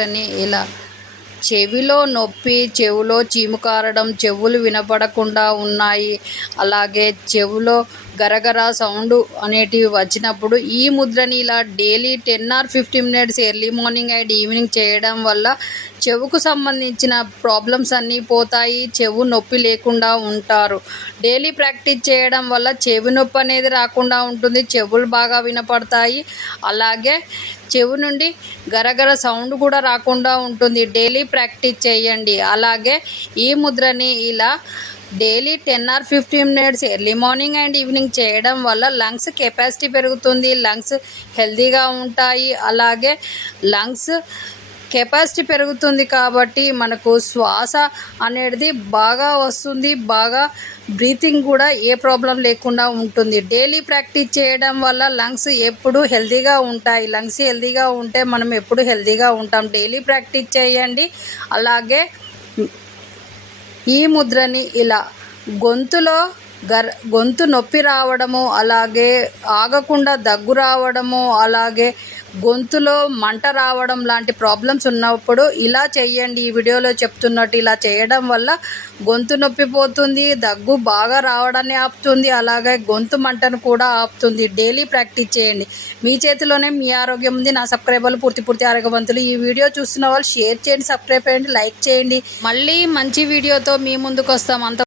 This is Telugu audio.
అని ఇలా చెవిలో నొప్పి, చెవిలో చీము కారడం, చెవులు వినపడకుండా ఉన్నాయి, అలాగే చెవిలో గరగర సౌండ్ అనేటివి వచ్చినప్పుడు ఈ ముద్రని ఇలా daily 10 or 15 minutes early morning and evening చేయడం వల్ల చెవుకు సంబంధించిన ప్రాబ్లమ్స్ అన్నీ పోతాయి, చెవు నొప్పి లేకుండా ఉంటారు. డైలీ ప్రాక్టీస్ చేయడం వల్ల చెవి నొప్పి అనేది రాకుండా ఉంటుంది, చెవులు బాగా వినపడతాయి, అలాగే చెవి నుండి గరగర సౌండ్ కూడా రాకుండా ఉంటుంది. డైలీ ప్రాక్టీస్ చేయండి. అలాగే ఈ ముద్రని ఇలా daily 10 or 15 minutes early morning and evening చేయడం వల్ల లంగ్స్ కెపాసిటీ పెరుగుతుంది, లంగ్స్ హెల్తీగా ఉంటాయి, అలాగే లంగ్స్ కెపాసిటీ పెరుగుతుంది కాబట్టి మనకు శ్వాస అనేది బాగా వస్తుంది, బాగా బ్రీతింగ్ కూడా ఏ ప్రాబ్లం లేకుండా ఉంటుంది. డైలీ ప్రాక్టీస్ చేయడం వల్ల లంగ్స్ ఎప్పుడు హెల్తీగా ఉంటాయి. లంగ్స్ హెల్తీగా ఉంటే మనం ఎప్పుడు హెల్తీగా ఉంటాం. డైలీ ప్రాక్టీస్ చేయండి. అలాగే ఈ ముద్రని ఇలా గొంతు నొప్పి రావడము, అలాగే ఆగకుండా దగ్గు రావడము, అలాగే గొంతులో మంట రావడం లాంటి ప్రాబ్లమ్స్ ఉన్నప్పుడు ఇలా చేయండి. ఈ వీడియోలో చెప్తున్నట్టు ఇలా చేయడం వల్ల గొంతు నొప్పి పోతుంది, దగ్గు బాగా రావడాన్ని ఆపుతుంది, అలాగే గొంతు మంటను కూడా ఆపుతుంది. డైలీ ప్రాక్టీస్ చేయండి. మీ చేతిలోనే మీ ఆరోగ్యం ఉంది. నా సబ్స్క్రైబర్లు పూర్తి ఆరోగ్యవంతులు. ఈ వీడియో చూస్తున్న వాళ్ళు షేర్ చేయండి, సబ్స్క్రైబ్ చేయండి, లైక్ చేయండి. మళ్ళీ మంచి వీడియోతో మీ ముందుకు వస్తాం. అంత